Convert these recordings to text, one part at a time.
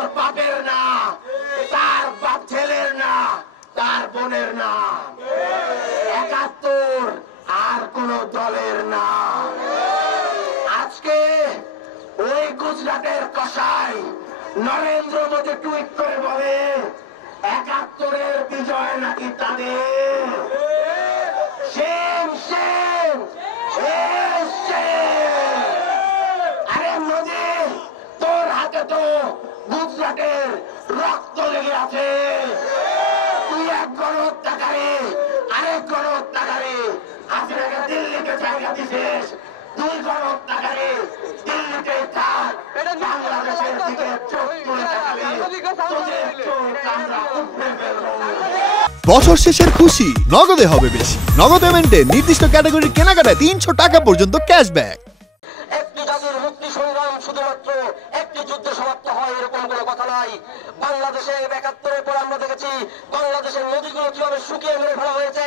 তার বাপের না, তার বাপ ছেলের না, তার বোনের না। ৭১ আর কোন দলের না। আজকে ওই গুজরাটের কসাই নরেন্দ্র মোদী টুইট করে বলে ৭১-এর বিজয় নাকি তাদের। আরে মোদী, তোর হাতে তো গুজরাটের রক্ত লেগে আছে। তুই এক গণহত্যাকারী, আরেক গণহত্যাকারী। হাসিনাকে দিল্লিতে জায়গা দিছিস, দুই গণহত্যাকারী। দিল্লিতে থাক, বাংলাদেশের দিকে চোখ তুলে তাকাবি, তোদের চোখ আমরা উপড়ে ফেলবো। বছর শেষের খুশি নগদে হবে বেশি। নগদ পেমেন্টে নির্দিষ্ট ক্যাটাগরির কেনাকাটায় ৩০০ টাকা পর্যন্ত ক্যাশব্যাক। একটি জাতির মুক্তি সংগ্রাম শুধুমাত্র একটি যুদ্ধে সমাপ্ত হয় এরকম কোনো কথা নাই। বাংলাদেশে ৭১-এর পর আমরা দেখেছি বাংলাদেশের নদীগুলো কিভাবে শুকিয়ে মেরে ফেলা হয়েছে,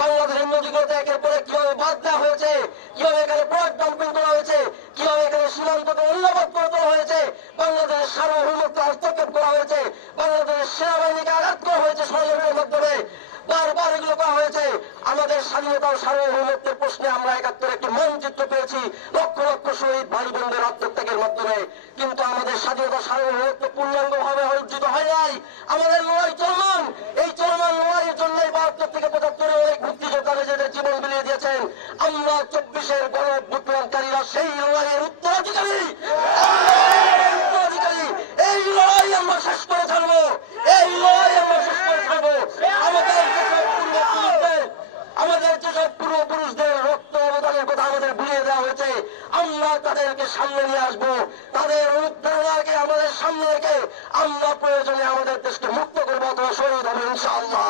বাংলাদেশের নদীগুলোতে একের পরে কিভাবে বাদ দেওয়া হয়েছে, কিভাবে এখানে প্রোডাক্ট ডাম্পিং করা হয়েছে, কিভাবে এখানে সীমান্তকে উন্নবাদ করে তোলা হয়েছে, বাংলাদেশের সার্বভৌমত্ব হস্তক্ষেপ করা হয়েছে, বাংলাদেশের সেনাবাহিনীকে আঘাত করা হয়েছে ষড়যন্ত্রের মাধ্যমে। বারবার এগুলো করা হয়েছে। আমাদের স্বাধীনতা ও সার্বভৌমত্বের প্রশ্নে আমরা ৭১ একটি মানচিত্র পেয়েছি লক্ষ লক্ষ শহীদ ভাই বোনদের আত্মত্যাগের মাধ্যমে। কিন্তু আমাদের স্বাধীনতা সার্বভৌমত্ব পূর্ণাঙ্গভাবে অর্জিত হয় নাই। আমাদের লড়াই চলমান। এই চলমান লড়াইয়ের জন্যই ৭২ থেকে ৭৫-এ অনেক মুক্তিযোদ্ধা নিজেদের জীবন বিলিয়ে দিয়েছেন। আমরা ২৪-এর গণ অভ্যুত্থানকারীরা সেই লড়াইয়ের উত্তরাধিকারী। এই লড়াই আমরা শেষ করে ছাড়বো। এই লড়াই আমরা শেষ করে ছাড়বো। আমাদের যেসব পূর্বপুরুষদের রক্ত অবদানের কথা আমাদের ভুলিয়ে দেওয়া হয়েছে, আমরা তাদেরকে সামনে নিয়ে আসবো। তাদের অনুপ্রেরণাকে আমাদের সামনে রেখে আমরা প্রয়োজনে আমাদের দেশকে মুক্ত করবো অথবা শহীদ হবে ইনশাআল্লাহ।